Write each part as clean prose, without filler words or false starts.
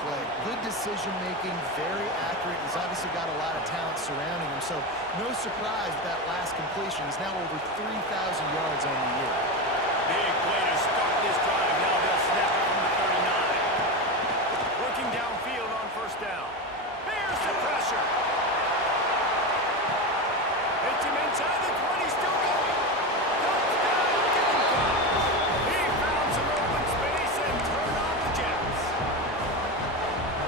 play. Good decision-making, very accurate. He's obviously got a lot of talent surrounding him, so no surprise with that last completion. He's now over 3,000 yards on the year. Big play to start this drive. Now they'll snap it from the 39. Looking downfield on first down. There's the pressure. Hits him inside the 20, still going. Touchdown, He found some open space and turned on the Jets.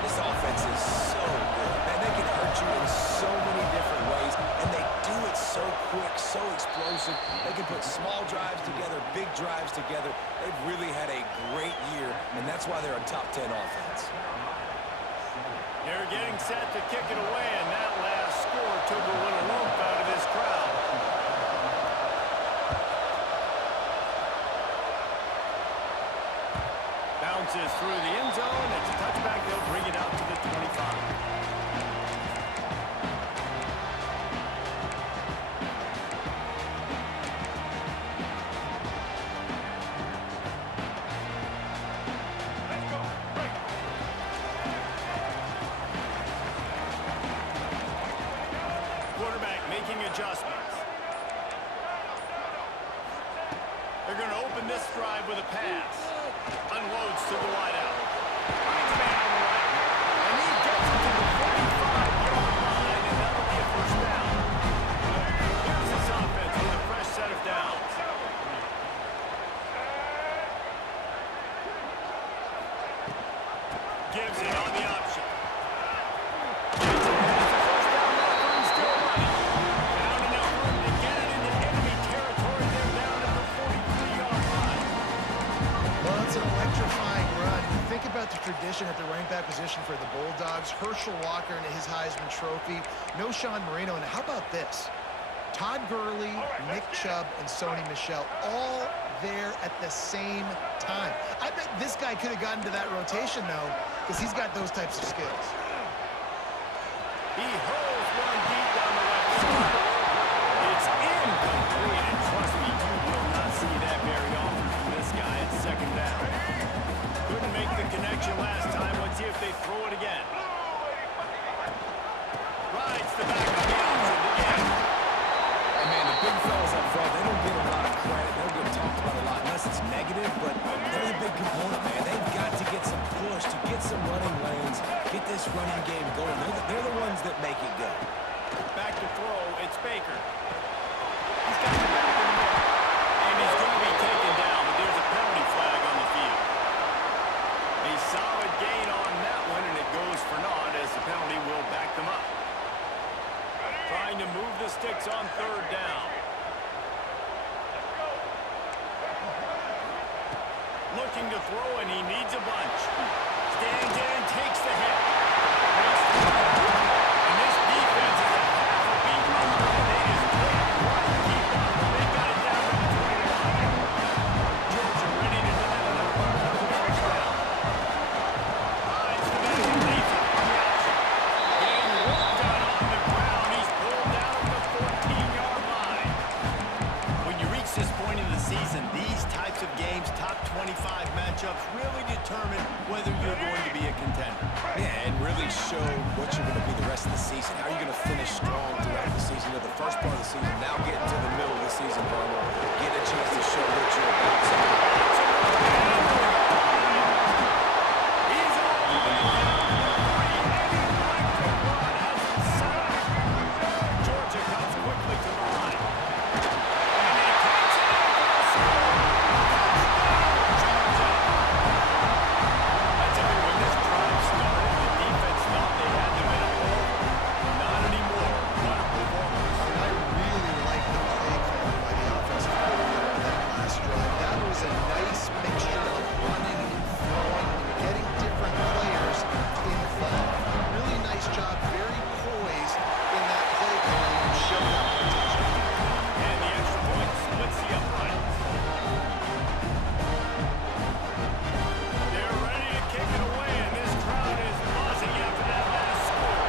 This offense is so good. Man, they can hurt you in so many different ways, and they do it so quick, so explosive. They can put small drives together, big drives together. They've really had a great year, and that's why they're a top 10 offense. They're getting set to kick it away, and that last score took a little lump out of this crowd. Bounces through the end zone. It's a touchback. They'll bring it out to the 25. Adjustments. They're going to open this drive with a pass. Unloads to the wideout. Finds a man on the right. And he gets it to the 45-yard line, and that'll be a first down. Here's this offense with a fresh set of downs. Gives it on the option. Think about the tradition at the running back position for the Bulldogs. Herschel Walker and his Heisman Trophy. No Sean Marino. And how about this? Todd Gurley, Nick Chubb, and Sony Michel all there at the same time. I bet this guy could have gotten to that rotation, though, because he's got those types of skills. He hurls one deep down the left side. It's incomplete, and trust me, you will not see that very often from this guy at second down. Couldn't make the connection last time. Let's see if they throw it again. Rides the back on the option again. And man, the big fellas up front, they don't get a lot of credit. They don't get talked about a lot unless it's negative, but they're the big component, man. They've got to get some push, to get some running lanes, get this running game going. They're the ones that make it go. Back to throw, it's Baker. He's got the back in the middle. And he's going to be taken down, but there's a penalty flag on the field. A solid gain on that one, and it goes for naught as the penalty will back them up. Trying to move the sticks on third down. Looking to throw, and he needs a bunch. Stands in, takes the hit. Makes the play. And this defense is a half a beat behind. They just can't quite keep up. They got it down to the 21. Georgia ready to dial it up on another first down. Finds the man who leads it on the option. Getting worked on the ground. He's pulled down at the 14-yard line. When you reach this point in the season, these types of games, top 25 matchups, really determine whether you're going to be a contender. Yeah, and really show what you're going to be the rest of the season. How are you going to finish strong throughout the season? You know, the first part of the season, now getting to the middle of the season, Barlow, get a chance to show what you're about. He's on. Georgia comes quickly to the line. And they catch it out for a score. Touchdown, Georgia. I tell you, when this drive started, the defense thought they had them in a hole. Not anymore. What a performance. I really like the play calling by the offensive coordinator on that last drive. That was a nice mixture of running and throwing and getting different players involved. Really nice job, very poised in that play calling and showed up potential. And the extra point splits the uprights. They're ready to kick it away, and this crowd is buzzing after that last score.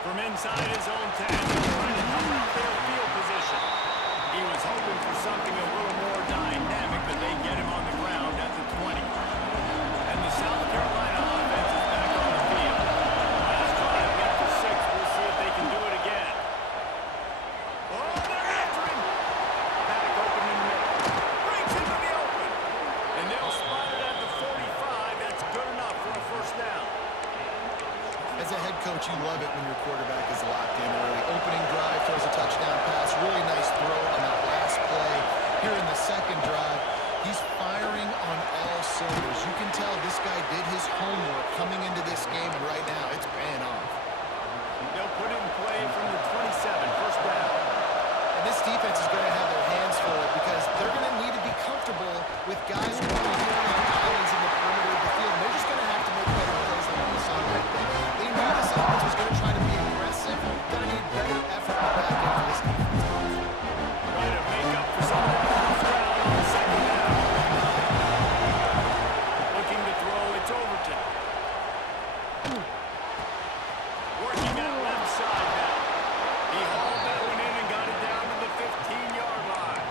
From inside his own 10, trying to help out their field position. He was hoping for something a little more dynamic, but they get get him on the ground at the 20. And the South Carolina offense is back on the field. Last drive, got for 6. We'll see if they can do it again. Oh, they're after him. Back open in the middle. Breaks into the open. And they'll spot it at the 45. That's good enough for a first down. As a head coach, you love it when your quarterback is locked in early. Opening drive, throws a touchdown pass. Really nice throw on that last play. Here in the second drive, he's firing on all cylinders. You can tell this guy did his homework coming into this game, and right now it's paying off. They'll put it in play from the 27. First down. And this defense is going to have their hands full because they're going to need to be comfortable with guys running here on islands in the perimeter of the field. And they're just going to have to make better plays than what we saw right there. They knew this offense was going to try to be aggressive. Going to need better effort in the back end for this defense. Trying to make up for some of that lost ground on second down. Looking to throw, it's Overton. Working that left side now. He hauled that one in and got it down to the 15-yard line.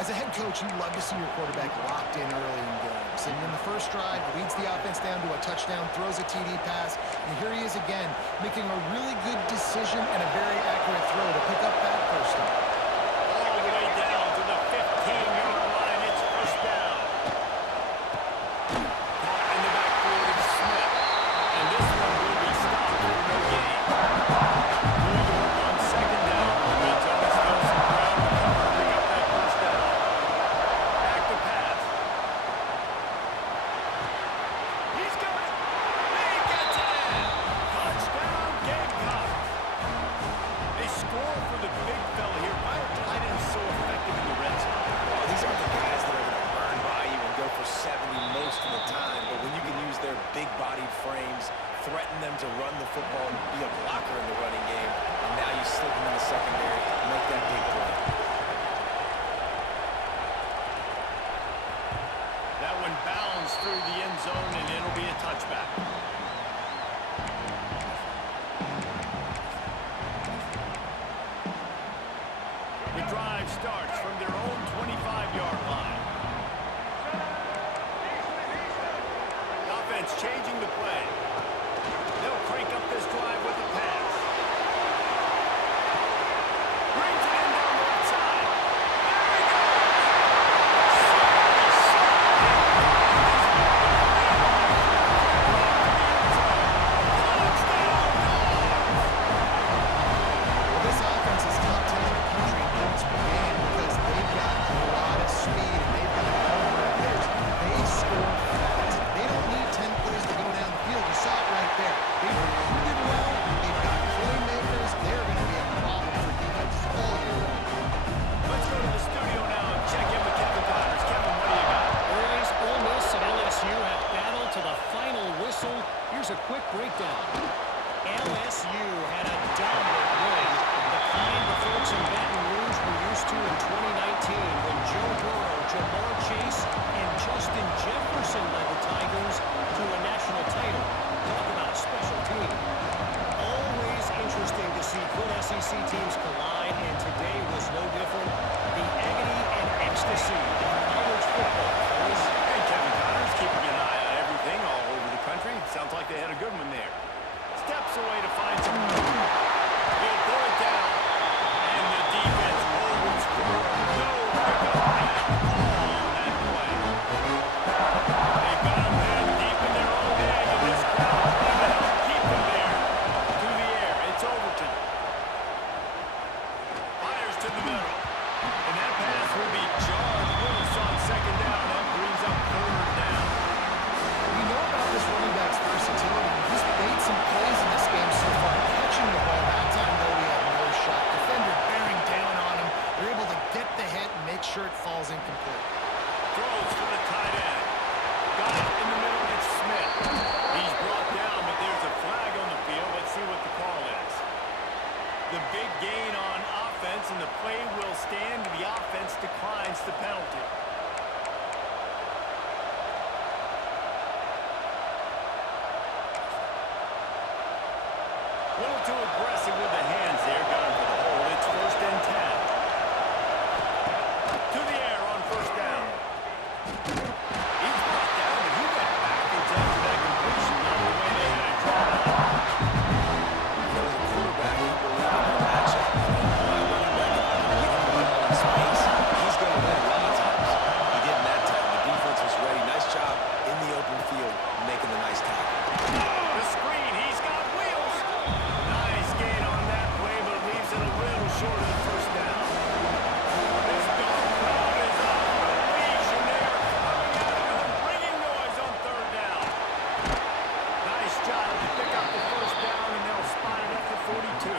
As a head coach, you love to see your quarterback locked in early in games. And in the first drive, leads the offense down to a touchdown, throws a TD pass, and here he is again, making a really good decision and a very accurate throw to pick up that first down. All the way down to the 15-yard line. It's first down. Caught in the backfield is Smith. And this one will be stopped for no gain. Going to work on second down. Red zone is still some ground to cover to pick up that first down. Back to pass. He's got it. He gets it in. Touchdown, Gamecocks. They score for the big fella here. Why are tight ends so effective in the red zone? Well, these aren't the guys that are going to burn by you and go for 70 most of the time, but when you can use their big-bodied frames, threaten them to run the football and be a blocker in the running game, and now you slip them in the secondary and make that big play. That one bounds through the end zone, and it'll be a touchback. The drive starts from their own 25-yard line. The offense changing the play. They'll crank up this drive with a pass. Brings it in down the left side. There he Well, this offense is top 10 in the country in points per game because they've got a lot of speed and they've got home hitters. They score fast. They don't need 10 plays to go down the field. You saw it right there. They've recruited well. They've got playmakers. They're going to be a problem for defenses all year long. Let's go to the studio now and check in with Kevin Connors. Kevin, what do you got? Boys, Ole Miss and LSU have battled to the final whistle. Here's a quick breakdown. LSU had a dominant win, the kind the folks in Baton Rouge were used to in 2019 when Joe Burrow, Jamar Chase, and Justin Jefferson led the Tigers to a national title. Talk about a special team. Always interesting to see good SEC teams collide, and today was no different. The agony and ecstasy of college football. Hey, Kevin Connors, keeping an eye on everything all over the country. Sounds like they had a good one there. Steps away to find some room. He'll pull it down. And the defense holds for no pickup at all on that play. They've got him then deep in their own bag, and this crowd trying to help keep them there. To the air, it's Overton. Fires to the middle. And that pass will be jarred loose on second down. That brings up third down. We know about this running back's versatility. He's made some plays in this game so far, catching the ball. That time, though, he had no shot. Defender bearing down on him. They're able to get the hit and make sure it falls incomplete. Throws for the tight end. Got it in the middle. It's Smith. He's brought down, but there's a flag on the field. Let's see what the call is. The big gain on offense, and the play will stand. The offense declines the penalty. A little too aggressive with the hands there. Got him for the hold. It's first and 10. To the air on first down. short of the first down. This dog crowd is off the leash, and they are coming out with a ringing noise on third down. Nice job to pick up the first down, and they'll spot it at the 42.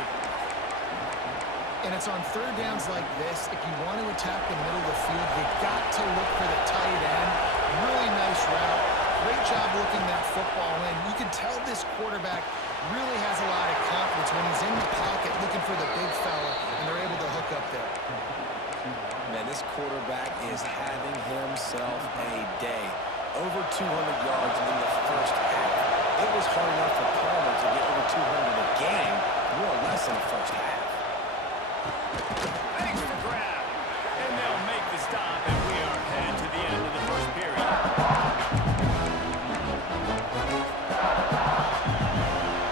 And it's on third downs like this, if you want to attack the middle of the field, you got to look for the tight end. Really nice route. Great job looking that football in. You can tell this quarterback really has a lot of confidence when he's in the pocket looking for the big fella, and they're able to hook up there. Man, this quarterback is having himself a day. Over 200 yards in the first half. It was hard enough for Palmer to get over 200 in a game, more or less in the first half. Thanks for grab. And they'll make the stop, and we are headed to the end of the first period.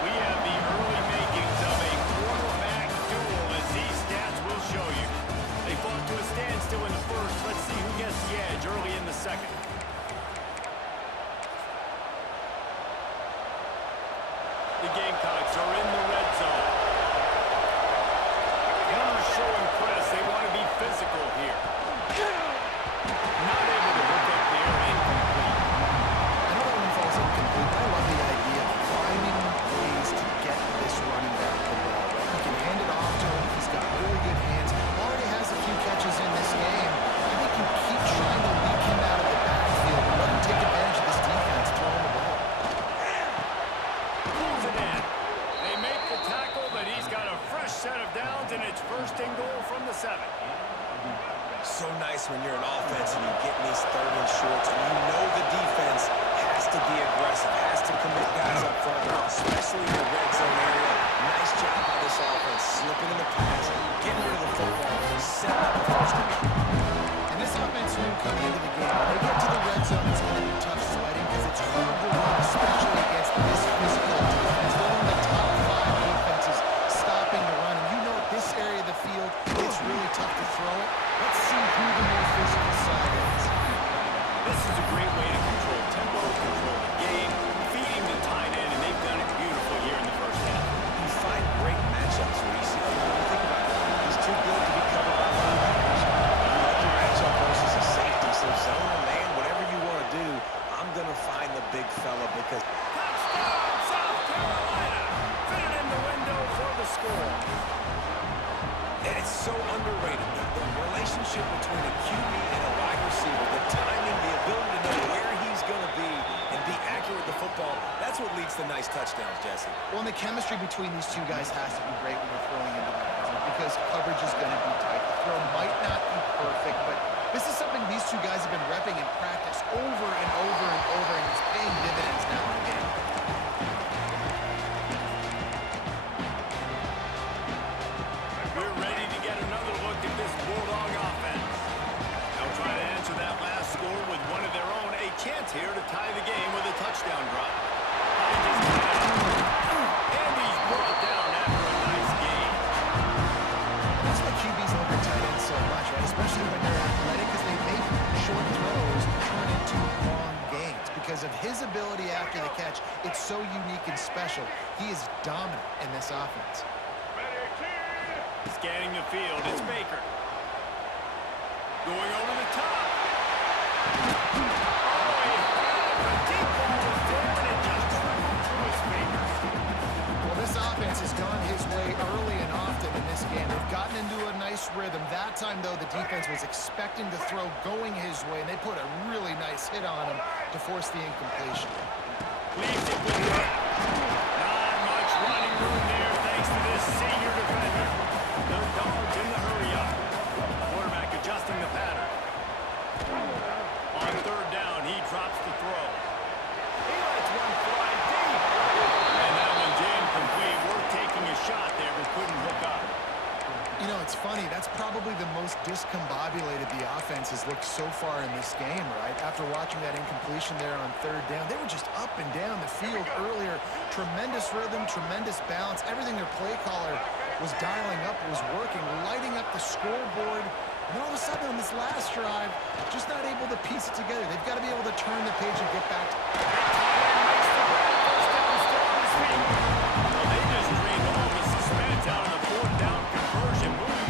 We have the early makings of a quarterback duel, as these stats will show you. They fought to a standstill in the first. Let's see who gets the edge early in the second. The Gamecocks are in the red zone. Gunners showing press. They want to be physical here. Not able to hook up there. Incomplete. I know that one falls incomplete, but I love the idea of finding ways to get this running back the ball. Right? You can hand it off to him. He's got really good hands. Already has a few catches in this game. I think you keep trying to leak him out of the backfield and let him take advantage of this defense throwing the ball. Pulls it in. They make the tackle, but he's got a fresh set of downs, and it's first and goal from the 7. So nice when you're an offense and you get in these third and shorts, and you know the defense has to be aggressive, has to commit guys up front, especially in the red zone area. Nice job by this offense, slipping in the pass, getting rid of the football, setting up the first down. And this offense knew coming into the game, when they get to the red zone, it's going to be tough sledding because it's hard to run, especially against this physical defense. They're one of the top 5 defenses stopping the run. And you know at this area of the field, it's really tough to throw it. Let's see who the more physical side is. This is a great way to control tempo, control the game, feeding the tight end, and they've done it beautiful here in the first half. You find great matchups where you see, think about it, he's too good to be covered by linebackers. You like your matchup versus a safety, so zone or man, whatever you want to do, I'm going to find the big fella because Touchdown, South Carolina! Fitted in the window for the score. and it's so underrated. The relationship between a QB and a wide receiver, the timing, the ability to know where he's going to be and be accurate with the football, that's what leads to nice touchdowns, Jesse. Well, and the chemistry between these two guys has to be great when you're throwing into the red zone because coverage is going to be tight. The throw might not be perfect, but this is something these two guys have been repping in practice over and over and over, and it's paying dividends now in the game. We're ready to get another look at this Bulldog offense. They'll try to answer that last score with one of their own. A chance here to tie the game with a touchdown drive. Hines is cut out. And he's brought down after a nice gain. That's why QBs love their tight ends so much, right? Especially when they're athletic, because they make short throws turn into long gains. Because of his ability after the catch, it's so unique and special. He is dominant in this offense. Scanning the field, it's Baker. Going over the top. Oh, he had a deep ball was there, and it just trickled through his fingers. Well, this offense has gone his way early and often in this game. They've gotten into a nice rhythm. That time, though, the defense was expecting to throw going his way, and they put a really nice hit on him to force the incompletion. Leaves it with Brett. Not much running room there thanks to this senior defender. The Dogs in the hurry-up. Quarterback adjusting the pattern. On third down, he drops the throw. He lets one fly deep. And that one's incomplete. We're taking a shot there, but couldn't hook up. You know, it's funny. That's probably the most discombobulated the offense has looked so far in this game, right? After watching that incompletion there on third down, they were just up and down the field earlier. Tremendous rhythm, tremendous balance. Everything their play caller was dialing up was working, lighting up the scoreboard. And all of a sudden on this last drive, just not able to piece it together. They've got to be able to turn the page and get back to Makes the grab. First down, still on his feet. Well, they just drained all the suspense out of the fourth down conversion. Moving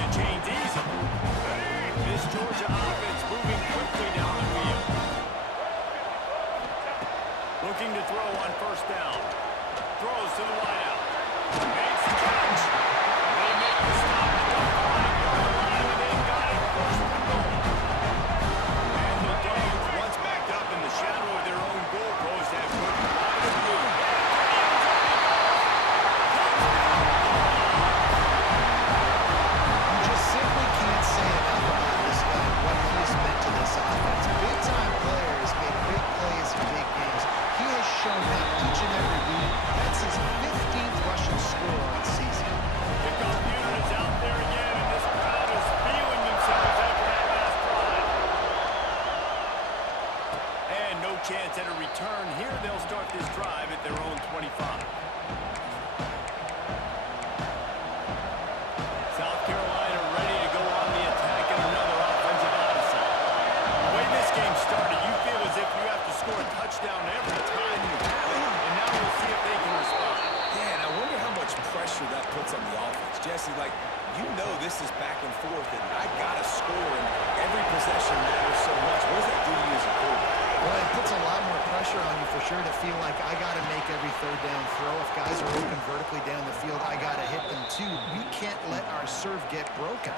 pressure that puts on the offense. Jesse, like, you know this is back and forth, and I got to score, and every possession matters so much. What does that do to you as a quarterback? Well, it puts a lot more pressure on you for sure to feel like I got to make every third down throw. If guys are open vertically down the field, I got to hit them too. We can't let our serve get broken.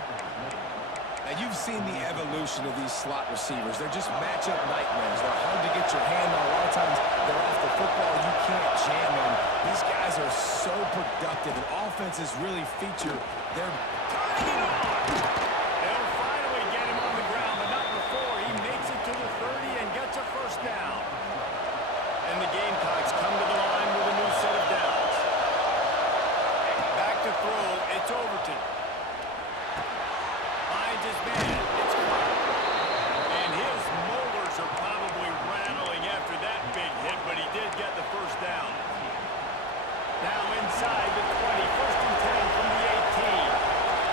Now, you've seen the evolution of these slot receivers. They're just matchup nightmares. They're hard to get your hand on. A lot of times, they're off the football. You can't jam them. These guys are so productive, and offenses really feature their... Turning it on! They'll finally get him on the ground, but not before he makes it to the 30 and gets a first down. And the Gamecocks come to the line with a new set of downs. Back to throw, it's Overton. Finds his man, it's Clark. And his molars are probably rattling after that big hit, but he did get the first down. Now inside the 20, first and 10 from the 18.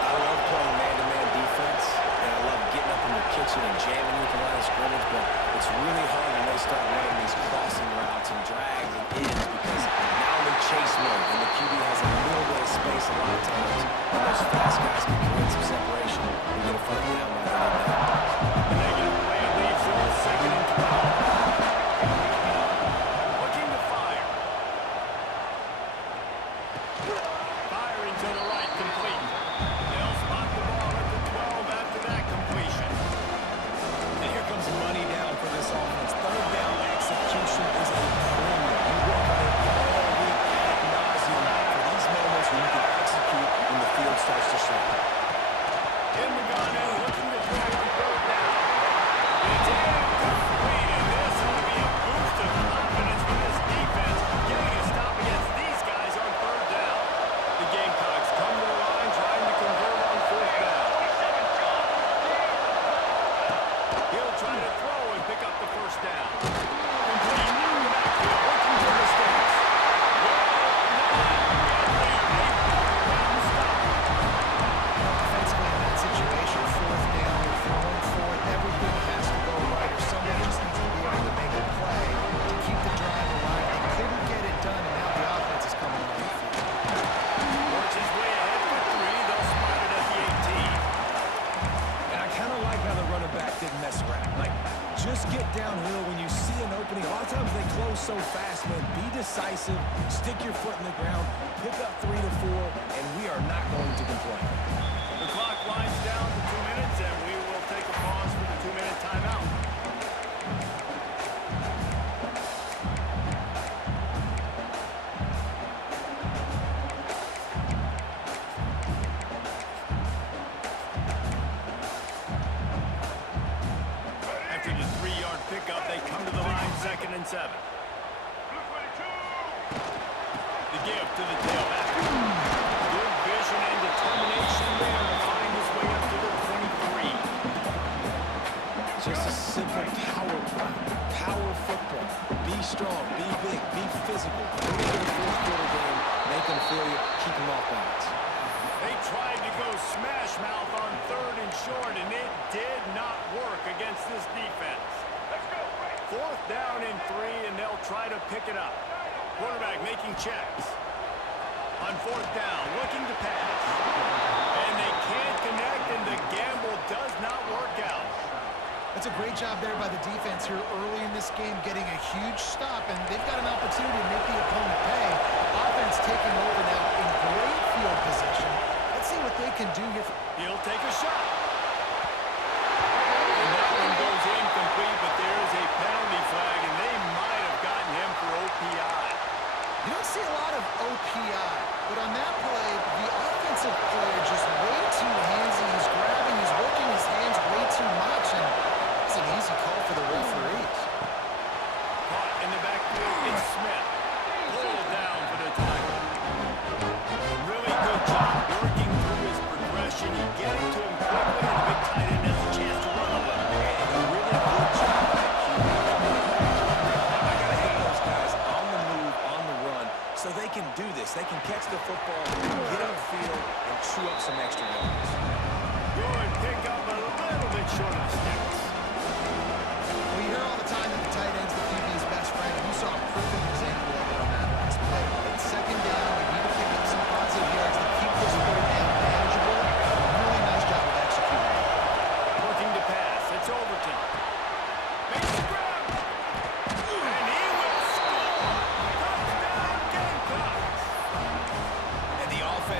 I love playing man-to-man defense, and I love getting up in the kitchen and jamming with the line of scrimmage, but it's really hard when they start running these crossing routes and drags and ends because now I'm in chase mode, and the QB has a little bit of space a lot of times, and those fast guys can create some separation and get a first down right there. The negative play leaves him with second and 12. Looking to fire. Firing to the right, complete. They'll spot the ball at the 12 after that completion. And here comes money down for this offense. Third down execution is a premium. You work on it all week ad nauseum for these moments when you can execute when the field starts to shrink. In the gun and looking to throw on third down. It's incomplete, and this will be a boost of confidence for this defense, getting a stop against these guys on third down. The Gamecocks come to the line trying to convert on fourth down. He'll try to throw and pick up the first down. Complete in the backfield, looking for the sticks. Offensively in that situation, fourth down, you're throwing for it. Everything has to go right, or someone just needs to be able to make a play to keep the drive alive. They couldn't get it done, and now the offense is coming on the field. Works his way ahead for three. They'll spot it at the 18. And I kind of like how the running back didn't mess around. Like, just get downhill when you see an opening. A lot of times they close so fast, man. Be decisive, stick your foot in the ground, pick up 3 to 4, and we are not going to complain. The clock winds down to 2 minutes, and we will take a pause for the 2-minute timeout. After the 3-yard pickup, they come to the line, 2nd and 7. The give to the tailback. Good vision and determination there to find his way up to the 23. Just a simple power play, power football. Be strong, be big, be physical. Bring it to the fourth quarter game, make them feel you, keep them off balance. They tried to go smash mouth on 3rd and short, and it did not work against this defense. 4th down and 3, and they'll try to pick it up. Quarterback making checks. On 4th down, looking to pass. And they can't connect, and the gamble does not work out. That's a great job there by the defense here early in this game, getting a huge stop, and they've got an opportunity to make the opponent pay. Offense taking over now in great field position. Let's see what they can do here. He'll take a shot. And that one goes incomplete, but there is a penalty flag, and they might have gotten him for OPI. You don't see a lot of OPI, but on that play, the offensive player just way too handsy. He's grabbing, he's working his hands way too much, and it's an easy call for the referees. Caught in the backfield, it's Smith. Pulled down for the tackle. Really good job working through his progression. You get it to him quickly, and the big tight end has a chance to run a little. And a really good job by QB. I got to hit those guys on the move, on the run, so they can do this. They can catch the football, get upfield, and chew up some extra yards. Good pick up a little bit short of the sticks. Well, you hear all the time that the tight end's the QB's best friend. You saw a perfect example of it on that last play. But 2nd down, we need to pick up some positive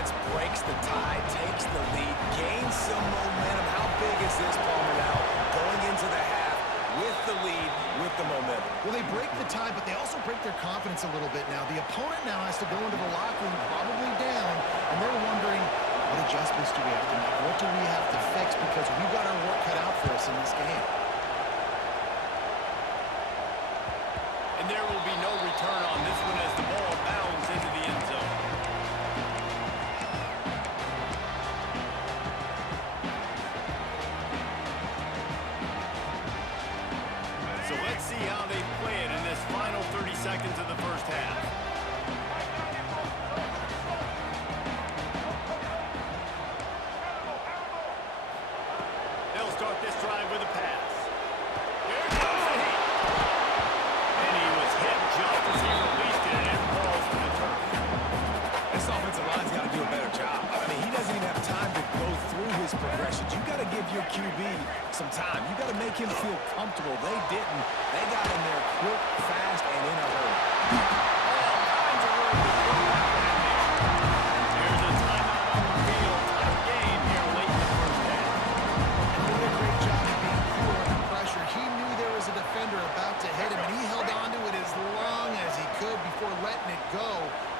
defense breaks the tie, takes the lead, gains some momentum. How big is this, Palmer, now? Going into the half with the lead, with the momentum. Well, they break the tie, but they also break their confidence a little bit now. The opponent now has to go into the locker room probably down, and they're wondering, what adjustments do we have to make? What do we have to fix? Because we've got our work cut out for us in this game. And there will be no return on this one as the ball bounds into the end zone. So let's see how they play it in this final 30 seconds of the first half. They'll start this drive with a pass. There comes the heat. And he was hit just as he released it, and it falls to the turf. This offensive line's got to do a better job. I mean, he doesn't even have time to go through his progressions. You got to give your QB some time. You got to make him feel comfortable. They didn't. They got in there quick, fast, and in a hurry. All kinds of room to throw that one in there. There's a timeout on the field. Tight game here late in the first half. And did a great job of being cool under pressure. He knew there was a defender about to hit him, and he held on to it as long as he could before letting it go.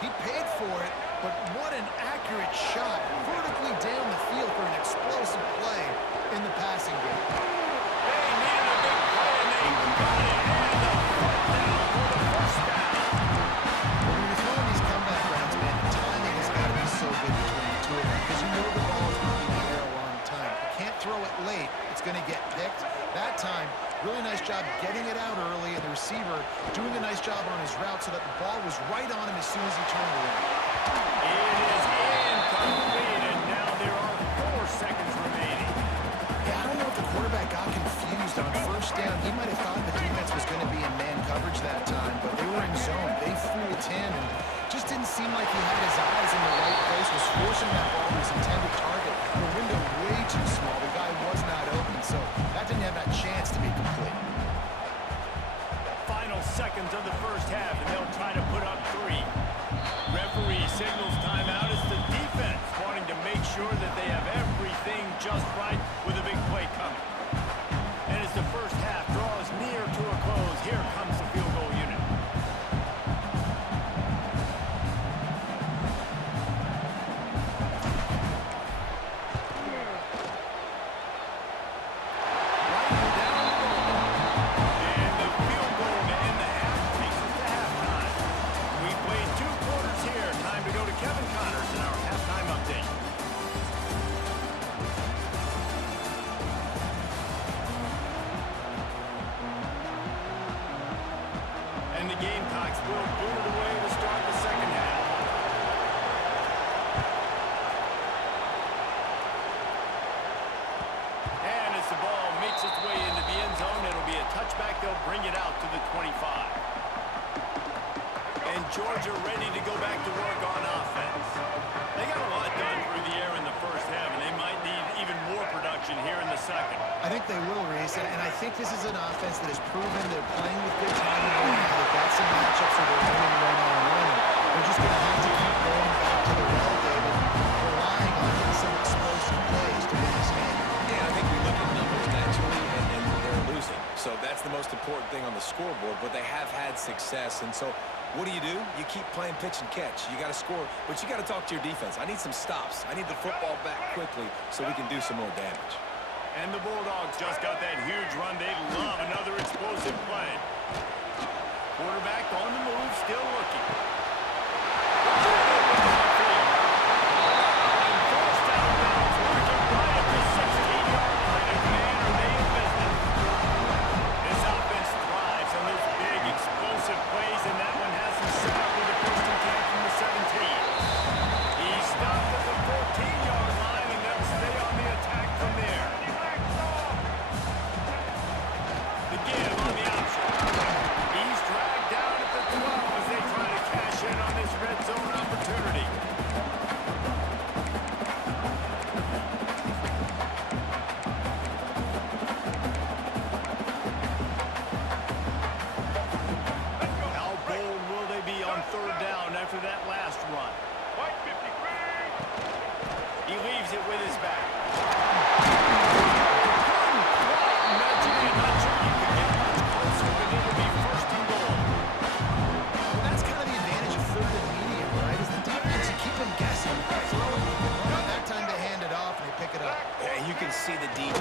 He paid for it, but what an accurate shot vertically down the field for an explosive play in the passing game. They needed a big play, and they got it. And the foot down for the first down. When you're throwing these comeback rounds, man, the timing has got to be so good between the two of them because you know the ball is going to be in the air a long time. You can't throw it late. It's going to get picked. That time, really nice job getting it out early, and the receiver doing a nice job on his route so that the ball was right on him as soon as he turned around. It is incomplete, and now there are 4 seconds remaining. Yeah, I don't know if the quarterback got confused on first down. He might have thought the defense was going to be in man coverage that time, but they were in zone. They fooled him and just didn't seem like he had his eyes in the right place, was forcing that ball to his intended target. The window way too small. The guy was not open, so that didn't have that chance to be complete. Final seconds of the first half, and they'll try to put up 3. Referee signals timeout. It's the defense wanting to make sure that they have everything just right with a big play coming. And as the first half draws near to a close, here comes the field goal unit. Right down the middle. And the field goal to end the half takes us to halftime. We played 2 quarters here. Time to go to Kevin Connors in our halftime update. And the Gamecocks will boot it away to start the second half. And as the ball makes its way into the end zone, it'll be a touchback. They'll bring it out to the 25. And Georgia ready to go back to work on offense. They got a lot done through the air in the first half, and they might need even more production here in the second. I think they will, Reese, and I think this is an offense that has proven they're playing with good timing right now. They've got some matchups where they're winning one-on-one. They're just going to have to keep going back to the well, David, relying on getting some explosive plays to win this game. Yeah, I think we look at numbers naturally, and they're losing. So that's the most important thing on the scoreboard, but they have had success. And so what do? You keep playing pitch and catch. You got to score, but you got to talk to your defense. I need some stops. I need the football back quickly so we can do some more damage. And the Bulldogs just got that huge run. They love another explosive play. Quarterback on the move, still looking. And forced out of bounds, working right at the 16-yard line, and man, are they in business. This offense thrives on those big, explosive plays, and that one has him set up with a first and 10 from the 17. He stopped at the 14-yard line, and they'll stay on the attack from there. The give on the option. He's dragged down at the 12 as they try to catch receives it with his back. Couldn't quite nudge it in. Not sure you could get much closer, but it'll be first and goal. Well, that's kind of the advantage of third and medium, right? Is the defense, you keep them guessing. Throwing, you can run. That time they hand it off and they pick it up. Yeah, you can see the D. The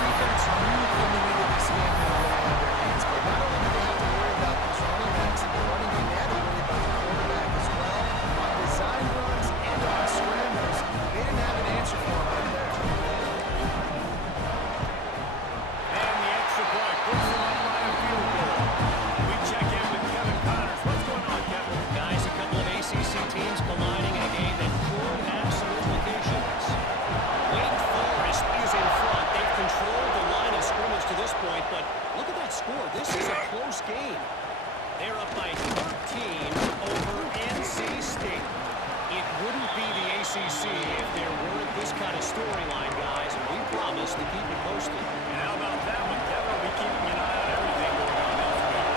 defense knew coming into this game they were going to have their hands full. Not only did they have to worry about those running backs and the running game, they had to worry about the quarterback as well. On design runs and on scrambles, they didn't have an answer for him right there. And the extra point puts them up by a field goal. We check in with Kevin Connors. What's going on, Kevin? Guys, a couple of ACC teams colliding in a game that could have some implications. Wake Forest is in front. They've controlled the line of scrimmage to this point, but look at that score. This is a close game. They're up by 13 over NC State. It wouldn't be the ACC if there weren't this kind of storyline, guys, and we promise to keep it posted. And how about that one, Kevin? We'll be keeping an eye on everything going on elsewhere.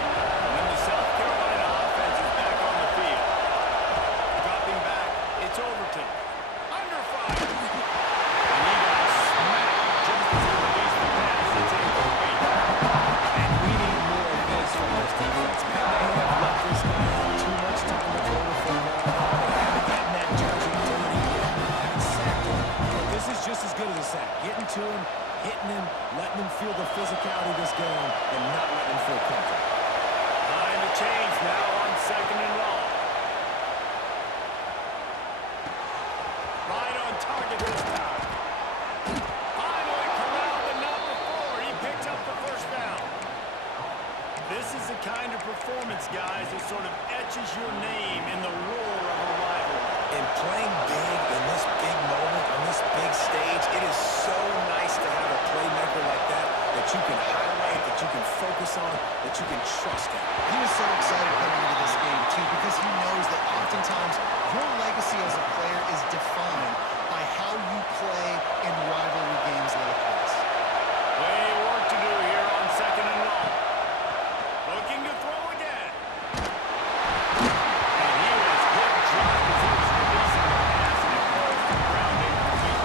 When the South Carolina offense is back on the field. Dropping back, it's Overton. Under fire. And he got smacked just as he released the pass. It's incomplete. And we need more of this from this defense, man. They have let this guy have too much time to throw the football. They haven't gotten that jersey dirty yet. Haven't sacked him. But this is just as good as a sack. Getting to him, hitting him, letting him feel the physicality of this game, and not letting him feel comfortable. Behind the chains now on second and long. Right on target this time. Finally corralled, but not before. He picks up the first down. This is the kind of performance, guys, that sort of etches your name in the roar of a rivalry. And playing big in this big moment, on this big stage, it is so nice to have a playmaker like that that you can highlight, that you can focus on, that you can trust in. He was so excited coming into this game, too, because he knows that oftentimes your legacy as a player is defined by how you play in rivalry games like this. Way work to do here on second and long. Looking to throw again. And he was hit just as he was releasing the pass, and it falls to the ground incomplete.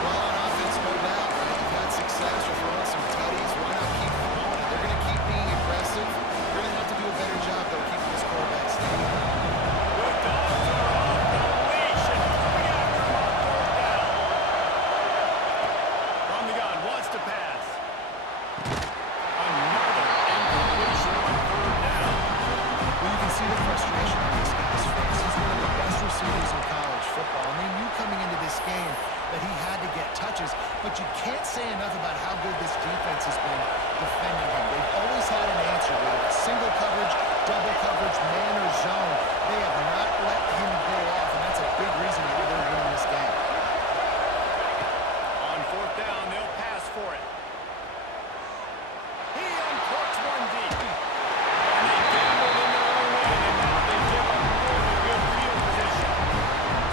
Well, on offense, no doubt, right? You've had success, you're throwing some tutties. Why not keep throwing it? They're going to keep being aggressive. You're going to have to do a better job, though, keeping this quarterback steady. The Dogs are off the leash and coming after him on fourth down. From the gun, wants to pass. Another incompletion on third down. Well, you can see the frustration on this guy's face. He's one of the best receivers in college football, and they knew coming into this game that he had to get touches, but you can't say enough about how good this defense has been defending him. They've always had an answer, whether it's single coverage, double coverage, man or zone. They have not let him go off, and that's a big reason why they're winning this game. On fourth down, they'll pass for it. He uncorks one deep. And they gambled in their own way, and now they give up really good field position.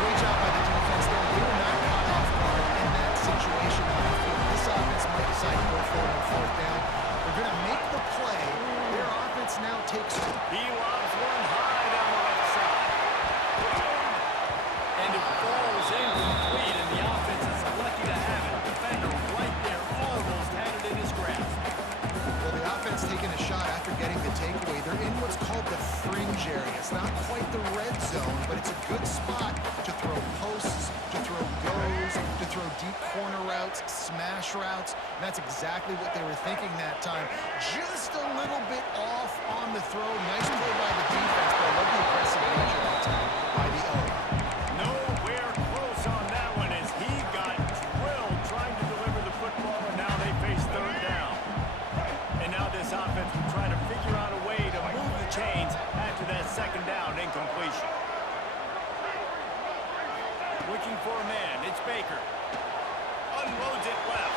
Great job by the defense there. They were not caught off guard in that situation on the field. This offense might decide to go forward on fourth down. They're going to make the play. Their offense now takes He lobs one high down the left side. And it falls incomplete, and the offense is lucky to have it. Defender right there, almost had it in his grasp. Well, the offense taking a shot after getting the takeaway. They're in what's called the fringe area. It's not quite the red zone, but it's a good spot to throw posts, to throw goes, to throw deep corner routes, smash routes. And that's exactly what they were thinking that time. Just a little bit off on the throw. Nice play by the defense, but I love the aggressive nature that time by the O. Nowhere close on that one as he got drilled trying to deliver the football, and now they face third down. And now this offense will try to figure out a way to move the chains after that second down incompletion. Looking for a man. It's Baker. Unloads it left.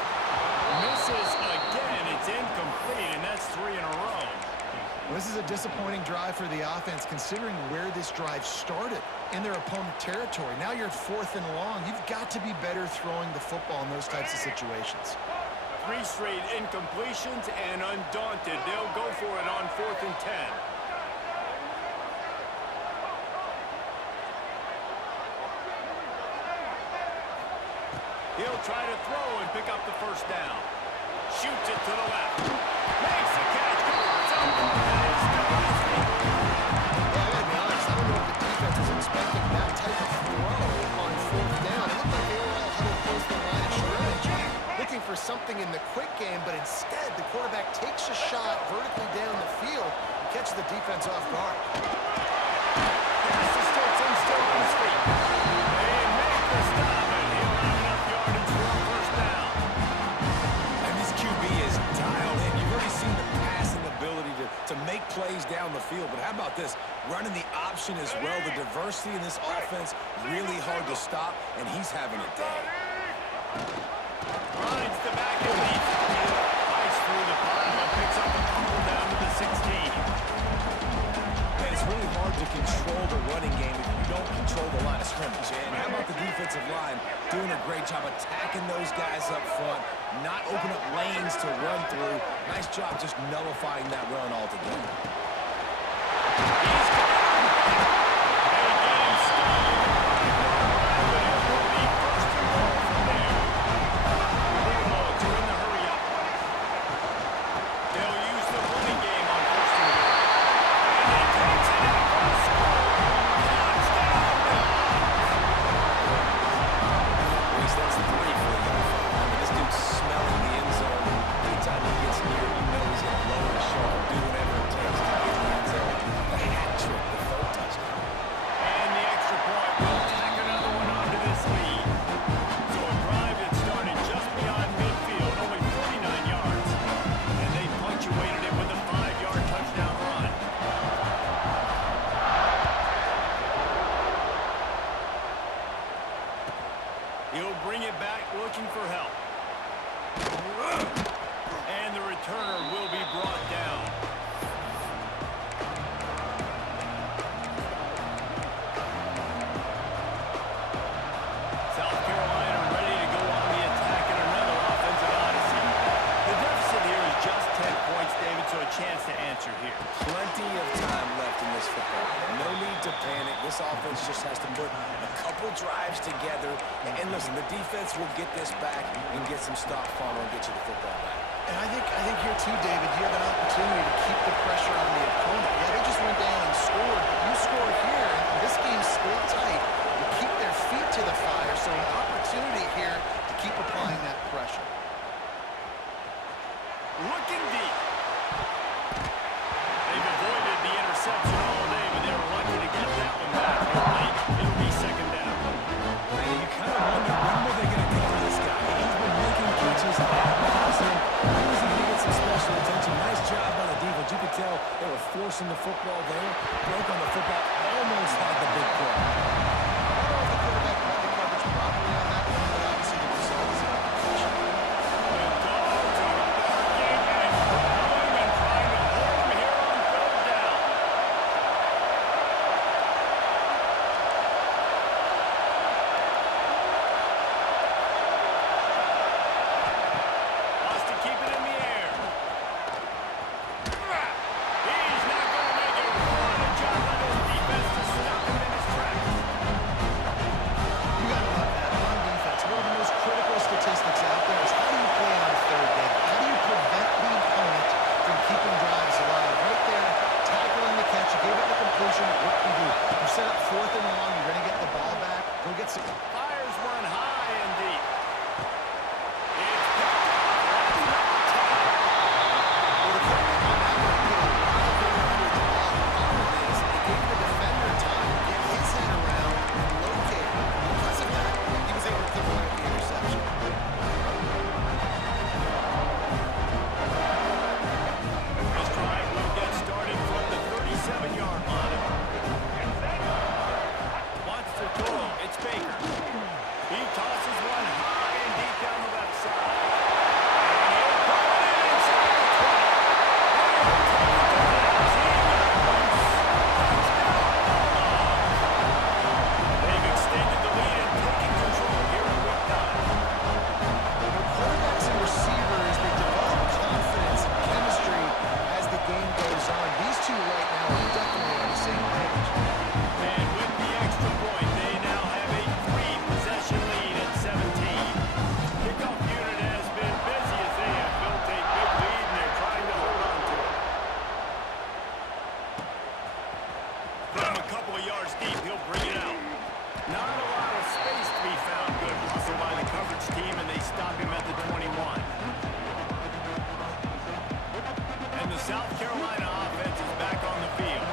Misses again. It's incomplete, and that's 3 in a row. Well, this is a disappointing drive for the offense, considering where this drive started in their opponent territory. Now you're at fourth and long. You've got to be better throwing the football in those types of situations. 3 straight incompletions, and undaunted, they'll go for it on 4th and 10. He'll try to throw and pick up the first down. Shoots it to the left. Makes the catch. Converts on one. And is still on his feet. Yeah, I gotta be honest, I don't know if the defense is expecting that type of throw on fourth down. It looked like they were all huddled close to the line of scrimmage, looking for something in the quick game, but instead the quarterback takes a shot vertically down the field and catches the defense off guard. Pass to Stetson, still on his feet. They make the stop, and he'll have enough yardage for a first down. And this QB is dialed in. You've already seen the passing ability to make plays down the field. But how about this? Running the option as well. The diversity in this offense, really hard to stop, and he's having a day. Finds the back and leads. Fights through the pile and picks up a fumble down to the 16. And it's really hard to control the running game if you don't control the line of scrimmage. And how about the defensive line doing a great job attacking those guys up front, not open up lanes to run through. Nice job just nullifying that run altogether. He's got him. They get him stopped. But it will be first and goal from there. Bulldogs are in the hurry up. They'll use the running game on first and goal. And he takes it out for a score. Touchdown, Reese, that's 3 for the young fella. I mean, this dude's smelling the end zone. Anytime he gets near, you know he's going to lower his shoulder, do whatever it takes to get in the end zone. The hat trick, the third touchdown. and the extra point will tack another one onto this lead. So a drive that started just beyond midfield, only 49 yards, and they punctuated it with a 5-yard touchdown run. He'll bring it back looking for help. And the returner will be brought down. South Carolina ready to go on the attack in another offensive odyssey. The deficit here is just 10 points, David, so a chance to answer here. Plenty of time left in this football game. No need to panic. This offense just has to put a couple drives together. And listen, the defense will get this back and get some stop funnel and get you the football back. And I think here too, David, you have an opportunity to keep the pressure on the opponent. Yeah, they just went down and scored, but you score here, and this game's still tight. You keep their feet to the fire, so an opportunity here to keep applying that pressure. Looking deep. They've avoided the interception all day, but they were lucky to get that one back here late. It'll be second down. Man, you kind of wonder when were they going to cover this guy. He's been making catches at Madison. When was he going to get some special attention? Nice job by the defense. You could tell they were forcing the football there. Broke on the football. Almost had the big play. I don't know if the quarterback read the coverage properly on that one, but obviously the result is an completion. The Dogs are barking and growling and trying to hold him here on third down. Wants to keep it in the air. He's not going to make it. What a job by this defense to stop him in his tracks. You gotta love that on defense. One of the most critical statistics out there is how do you play on third down? How do you prevent the opponent from keeping drives alive? Right there, tackling the catch, you gave it the completion, what do you do? You set up fourth and long, you're gonna get the ball back, go get some. Fires one high and deep. It's picked off. That's number 10. Well, the quarterback on that one put a lot of air under the ball. The problem is it gave the defender time to get his head around and locate. Because of that, he was able to clip away with the interception. This drive will get started from the 37-yard line. yards deep. He'll bring it out. Not a lot of space to be found. Good hustle by the coverage team, and they stop him at the 21. And the South Carolina offense is back on the field.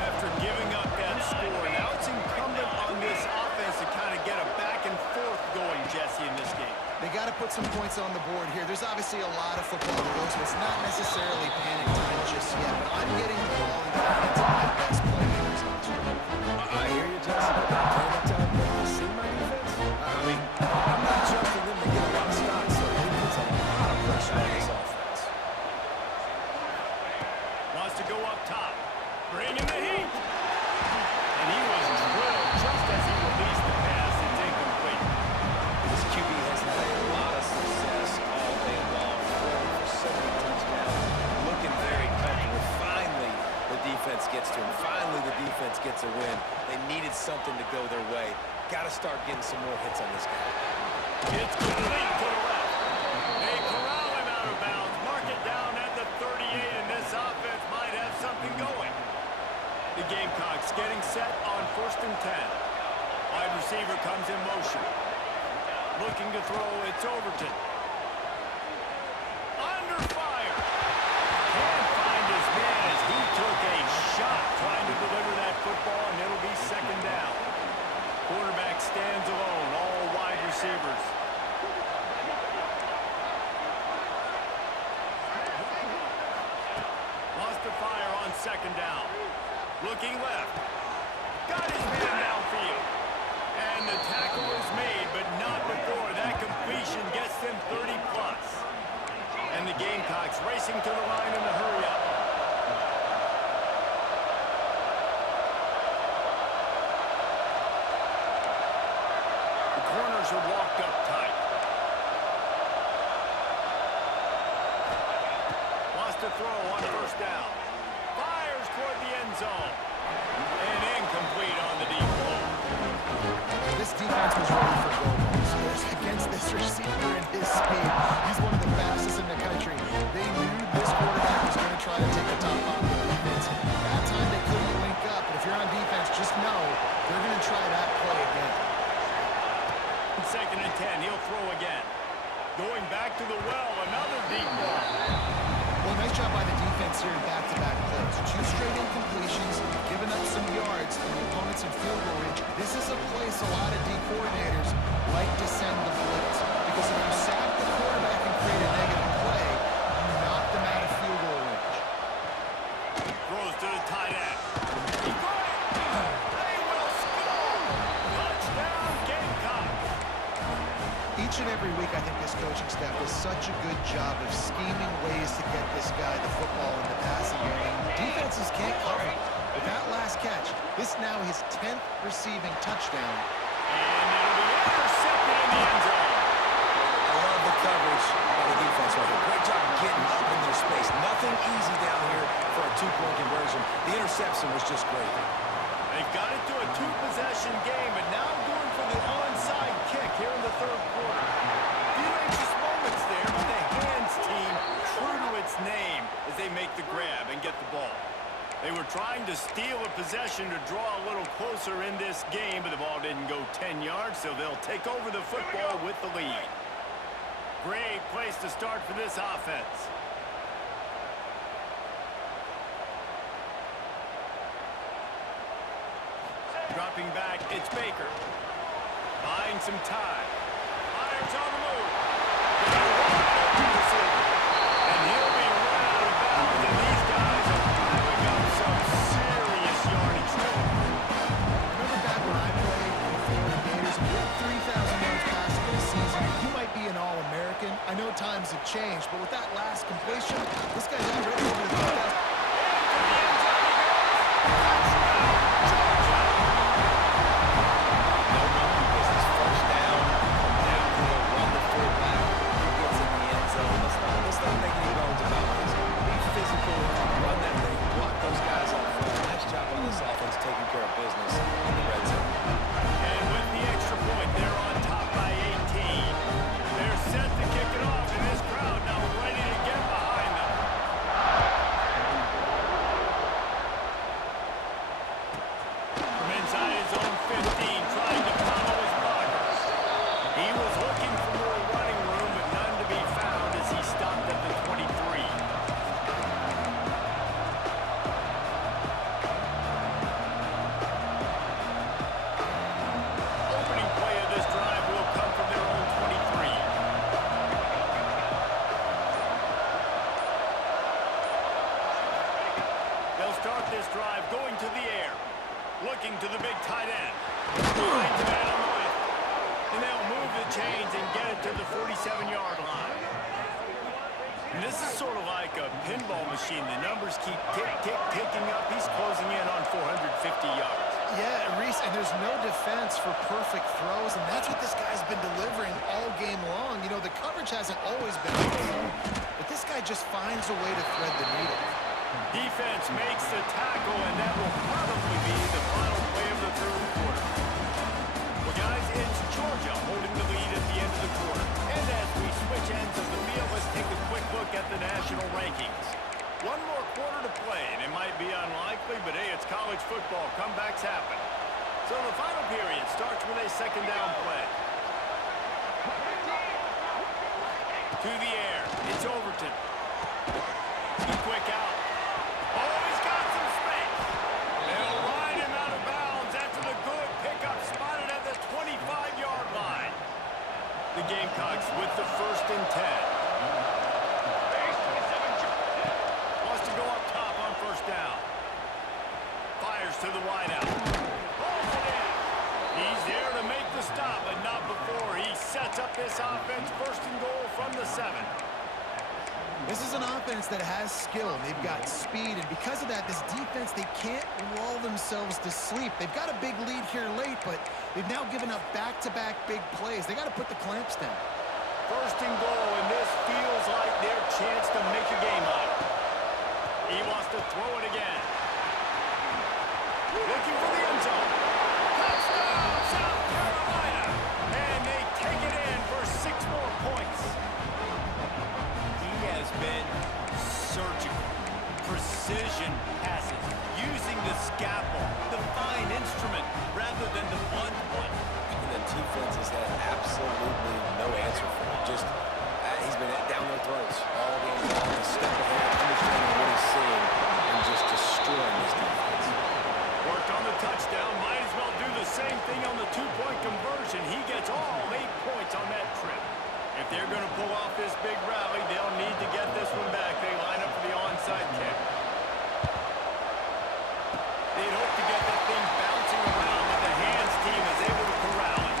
After giving up that score, now it's incumbent on this offense to kind of get a back and forth going, Jesse, in this game. They got to put some points on the board here. There's obviously a lot of football to go, so it's not necessarily panic time just yet, but I'm getting the ball in the hands of my best playmakers on this drive. I hear you, Jesse. Panic time, but you see my defense? I mean, I'm not trusting them to get a lot of stops, so it puts a lot of pressure on this offense. Wants to go up top. Bring in the heat. And he was drilled just as he released the pass. It's incomplete. This QB has had a lot of success all day long, throwing for so many touchdowns, looking very comfortable. Finally, the defense gets to him. Finally, the defense gets a win. They needed something to go their way. Got to start getting some more hits on this guy. It's complete to the left. They corral him out of bounds. Mark it down at the 38, and this offense might have something going. The Gamecocks getting set on 1st and 10. Wide receiver comes in motion. Looking to throw, it's Overton. Under fire. Can't find his man as he took a shot trying to deliver that football, and it'll be 2nd down. Quarterback stands alone, all wide receivers. Wants to fire on 2nd down. Looking left. Got his man downfield. And the tackle is made, but not before that completion gets them 30+. And the Gamecocks racing to the line in the hurry-up. The corners are walked up tight. Wants to throw on 1st down. Fires toward the end zone. And incomplete on the deep ball. This defense was ready for goal balls. Against this receiver and his speed, he's one of the fastest in the country. They knew this quarterback was going to try to take the top off the defense. That time they couldn't link up, but if you're on defense, just know they're going to try that play again. 2nd and 10, he'll throw again. Going back to the well, another deep ball. Well, nice job by the defense here in back-to-back plays. 2 straight incompletions, giving up some yards, and the opponents in field goal range. This is a place a lot of D coordinators like to send the blitz, because if you sack the quarterback and create a negative play, you knock them out of field goal range. Throws to the tight end. He got it! They will score! Touchdown, Gamecocks! Each and every week, I think this coaching staff does such a good job of scheming ways to get this guy the football in the passing game. Defenses can't cover him. With that last catch, this now his 10th receiving touchdown. And it'll be intercepted in the end zone. I love the coverage by the defense right here. Great job getting up in their space. Nothing easy down here for a 2-point conversion. The interception was just great. They've got it to a 2-possession game, but now going for the onside kick here in the 3rd quarter. Few anxious moments there, but the hands team true to its name as they make the grab and get the ball. They were trying to steal a possession to draw a little closer in this game, but the ball didn't go 10 yards, so they'll take over the football with the lead. Great place to start for this offense. Dropping back, it's Baker. Buying some time. Fires on the move. And he'll be run out of bounds, and these guys are piling up some serious yardage to him. Remember back when I played for the Florida Gators, if you had 3,000 yards passing in a season, you might be an All-American. I know times have changed, but with that last completion, this guy's already over the 3,000. No monkey business. 1st down, downhill, run the fullback. He gets it start this drive, going to the air. Looking to the big tight end. Finds a man on the left. And they'll move the chains and get it to the 47-yard line. And this is sort of like a pinball machine. The numbers keep ticking up. He's closing in on 450 yards. Yeah, Reese, and there's no defense for perfect throws, and that's what this guy's been delivering all game long. You know, the coverage hasn't always been okay, but this guy just finds a way to thread the needle. Defense makes the tackle, and that will probably be the final play of the third quarter. Well, guys, it's Georgia holding the lead at the end of the quarter. And as we switch ends of the field, let's take a quick look at the national rankings. One more quarter to play, and it might be unlikely, but hey, it's college football. Comebacks happen. So the final period starts with a second down play. To the air. It's Overton. A quick out. Oh, he's got some space. They'll line him out of bounds after the good pickup spotted at the 25-yard line. The Gamecocks with the 1st and 10. Wants to go up top on first down. Fires to the wideout. Pulls it in. He's there to make the stop, but not before. He sets up this offense 1st and goal from the 7. This is an offense that has skill. They've got speed, and because of that, this defense, they can't lull themselves to sleep. They've got a big lead here late, but they've now given up back-to-back big plays. They got to put the clamps down. 1st and goal, and this feels like their chance to make a game out of it. He wants to throw it again. Looking for the end zone. Touchdown, South Carolina! And they take it in for 6 more points. He has been surgical. Precision passes. Using the scalpel, the fine instrument, rather than the blunt one. And the defense has had absolutely no answer for him. Just, he's been down their throats all game long. A step ahead, understanding what he's seeing, and just destroying this defense. Worked on the touchdown. Might as well do the same thing on the 2-point conversion. He gets all 8 points on that trip. If they're going to pull off this big rally, they'll need to get this one back. They line up for the onside kick. They'd hope to get that thing bouncing around, but the hands team is able to corral it.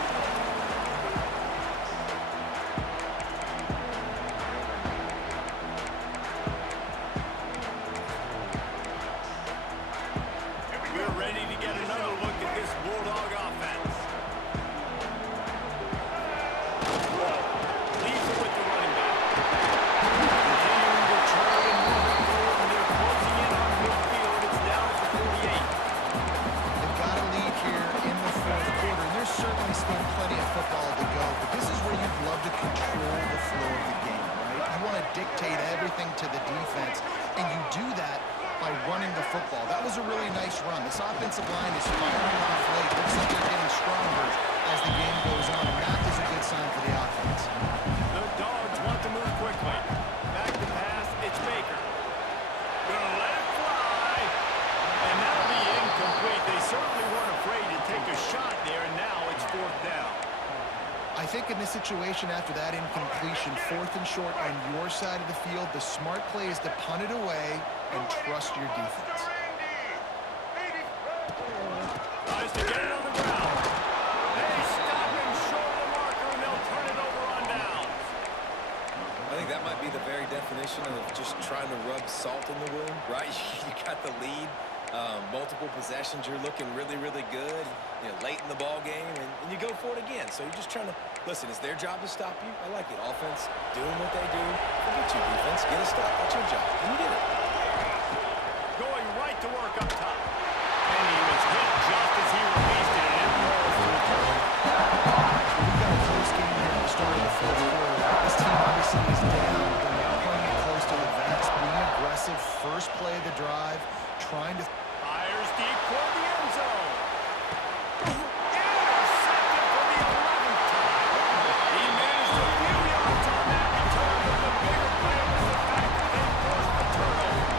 We're ready to get another look at this Bulldog offense. Leaves it with the running back. Continuing to try and move it forward, and they're closing in on midfield. It's down to 48. They've got a lead here in the 4th quarter, and there's certainly still plenty of football to go, but this is where you'd love to control the flow of the game, right? You want to dictate everything to the defense, and you do that by running the football. That was a really nice run. This offensive line is firing off late. Looks like they're getting stronger as the game goes on, and that is a good sign for the offense. The Dogs want to move quickly. Back to pass, it's Baker. Gonna let it fly. And that'll be incomplete. They certainly weren't afraid to take a shot there, and now it's 4th down. I think in this situation, after that incompletion, 4th and short on your side of the field, the smart play is to punt it away and trust your defense. Tries to get it on the ground. They stop him short of the marker, and they'll turn it over on downs. I think that might be the very definition of just trying to rub salt in the wound, right? You got the lead, multiple possessions, you're looking really, really good, you know, late in the ball game, and you go for it again. So you're just trying to, listen, it's their job to stop you. I like it. Offense doing what they do. Forget you, defense. Get a stop. That's your job. And you did it. Going right to work up top. And he was hit just as he released it, and it rolls to the turn. We've got a close game here at the start of the 4th quarter. This team obviously is down, but they're playing it close to the vest, being aggressive, first play of the drive, trying to... Fires deep toward the end zone. Intercepted for the 11th time. He managed a few yards on that return, but the bigger play was the fact that they forced the turnover.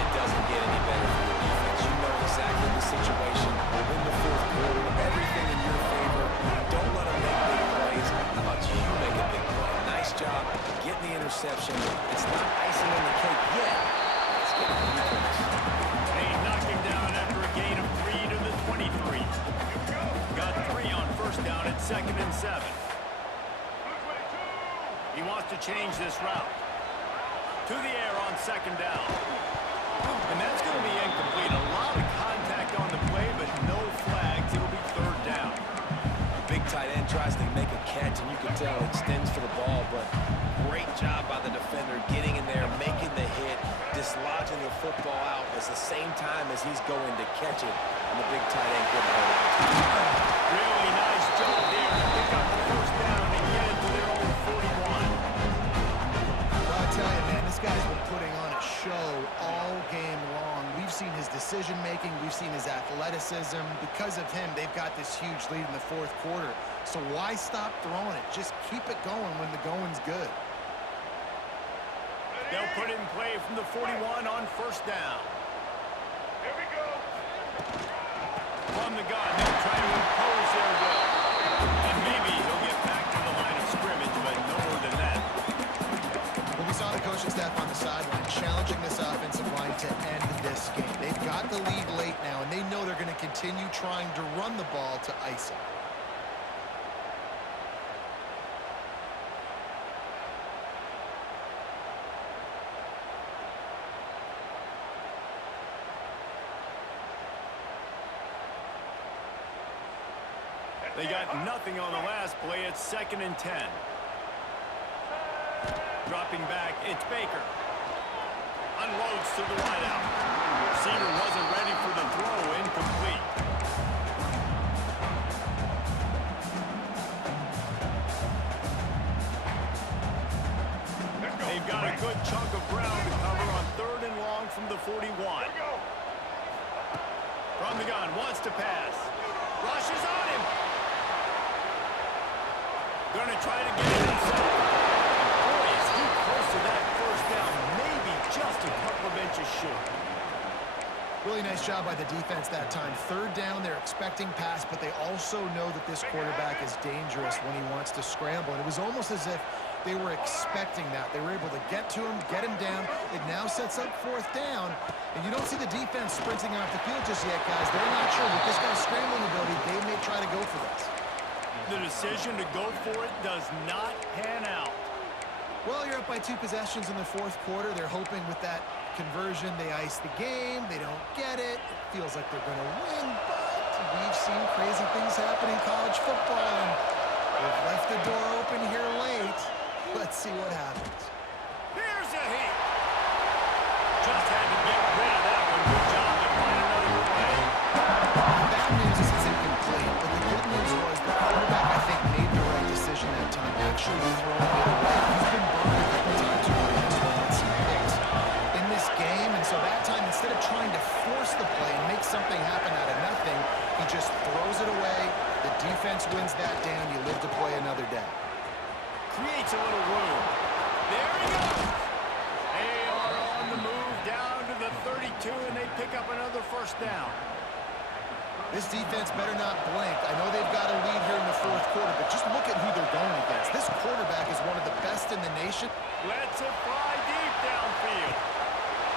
It doesn't get any better for the defense. You know exactly the situation. In the 4th quarter, everything in your favor. Don't let them make big plays. How about you make a big play? Nice job getting the interception. It's not icing on the cake yet. It's getting the defense. 7. He wants to change this route. To the air on 2nd down. And that's going to be incomplete. A lot of contact on the play, but no flags. It'll be 3rd down. Big tight end tries to make a catch, and you can tell extends for the ball, but great job by the defender getting in there, making the hit, dislodging the football out at the same time as he's going to catch it, and the big tight end couldn't hold it. Really nice job there to pick up the 1st down and get it to their own 41. Well, I tell you, man, this guy's been putting on a show all game long. We've seen his decision-making. We've seen his athleticism. Because of him, they've got this huge lead in the 4th quarter. So why stop throwing it? Just keep it going when the going's good. They'll put it in play from the 41 on 1st down. Here we go. From the gun, they'll try to impose their will. And maybe he'll get back to the line of scrimmage, but no more than that. Well, we saw the coaching staff on the sideline challenging this offensive line to end this game. They've got the lead late now, and they know they're going to continue trying to run the ball to ice it. They got nothing on the last play. It's 2nd and 10. Dropping back, it's Baker. Unloads to the wideout. Receiver wasn't ready for the throw. Incomplete. They've got a good chunk of ground to cover on 3rd and long from the 41. From the gun, wants to pass. Rushes on him. Gonna try to get it himself. Boy, is he close to that 1st down. Maybe just a couple of inches short. Really nice job by the defense that time. 3rd down, they're expecting pass, but they also know that this quarterback is dangerous when he wants to scramble. And it was almost as if they were expecting that. They were able to get to him, get him down. It now sets up 4th down. And you don't see the defense sprinting off the field just yet, guys. They're not sure. With this guy's scrambling ability, they may try to go for this. The decision to go for it does not pan out. Well, you're up by 2 possessions in the 4th quarter. They're hoping with that conversion they ice the game. They don't get it. It feels like they're going to win, but we've seen crazy things happen in college football, and they've left the door open here late. Let's see what happens. Here's a hit. Just had to get rid of that one. Good job to find another play. The bad news is it's incomplete, but the good news was the quarterback, I think, made the right decision that time, actually throwing it away. He's been burned a couple times already in this one with some picks in this game, and so that time, instead of trying to force the play and make something happen out of nothing, he just throws it away. The defense wins that down. You live to play another day. Creates a little room. There he goes. They are on the move down to the 32, and they pick up another 1st down. This defense better not blink. I know they've got a lead here in the 4th quarter, but just look at who they're going against. This quarterback is one of the best in the nation. Lets it fly deep downfield.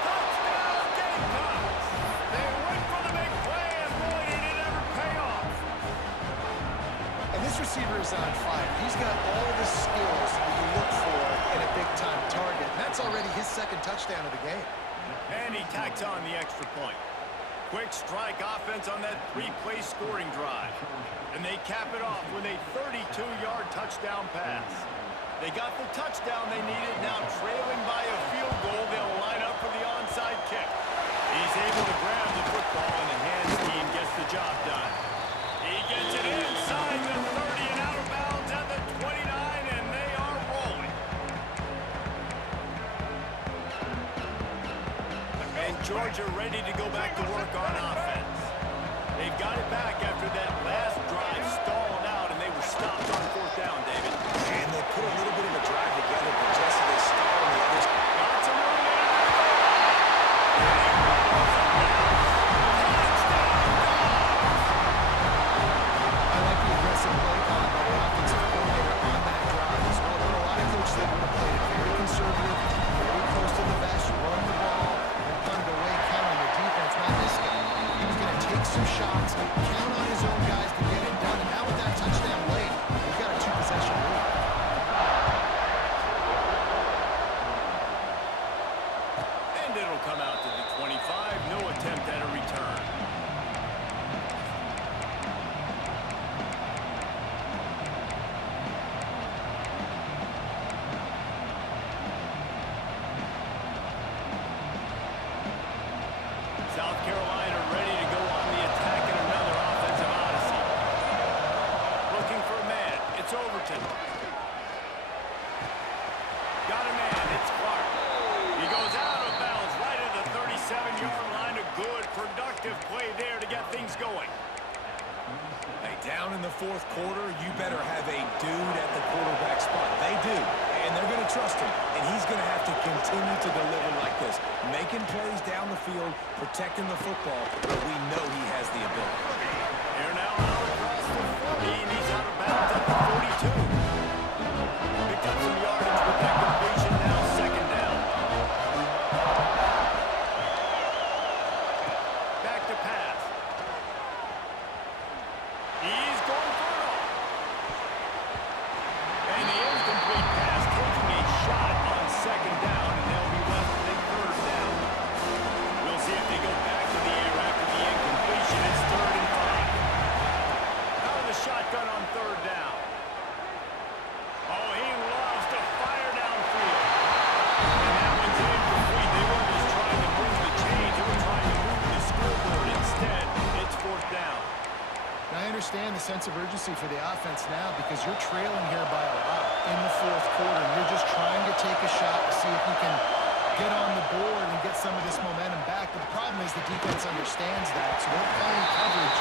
Touchdown, Gamecocks. They went for the big play, and boy, did it ever pay off. And this receiver is on fire. He's got all the skills that you look for in a big-time target. And that's already his 2nd touchdown of the game. And he tacks on the extra point. Quick strike offense on that 3-play scoring drive. And they cap it off with a 32-yard touchdown pass. They got the touchdown they needed. Now trailing by a field goal, they'll line up for the onside kick. He's able to grab the football, and the hands team gets the job done. He gets it inside the 30 and out of bounds at the 29, and they are rolling. And Georgia ready to go back to work on offense. They've got it back after that last drive stalled out, and they were stopped on 4th down, David. And they put a little bit of a drive together, but Jesse, they stalled on the others. Got some room there. I like the aggressive play call by the offensive coordinator on that drive as well. There are a lot of coaches that would have played it very conservative, very close to the vest, run the ball, and punt it away, count on their defense. Not this guy. He was going to take some shots, count on his own guys to get it done. And now with that touchdown late, we've got to productive play there to get things going. Hey, down in the fourth quarter, you better have a dude at the quarterback spot. They do, and they're going to trust him, and he's going to have to continue to deliver like this, making plays down the field, protecting the football, but we know he has the ability. Here now out across the 40, and he's out of bounds at the 42. Picked up some yardage with that completion, now second down. Back to pass. He's going for it all. And the incomplete pass taking a shot on second down, and they'll be left with a third down. We'll see if they go back to the air after the incompletion. It's 3rd and 5. Out of the shotgun on 3rd down. Oh, he loves to fire downfield. And that one's incomplete. They weren't just trying to move the chains. They were trying to move the scoreboard. Instead, it's 4th down. Now, I understand the sense of urgency for the offense now because you're trailing here by a lot in the fourth quarter. And you're just trying to take a shot to see if you can get on the board and get some of this momentum back. But the problem is the defense understands that. So they're playing coverage